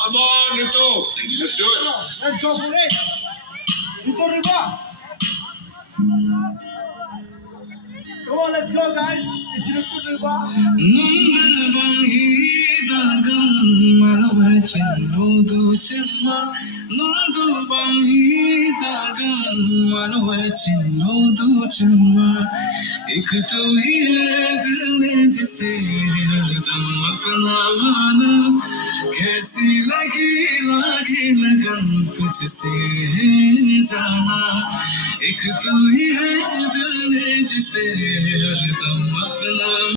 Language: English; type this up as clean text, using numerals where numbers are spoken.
Come on, Nito. Let's do it. Let's go for it. Nito Riba. Come on, let's go, guys. It's Nito Riba. एक तो ये दिल ने जिसे हरदम अपना माना कैसी लगी लगन तुझसे जाना एक तो ये दिल ने जिसे हरदम अपना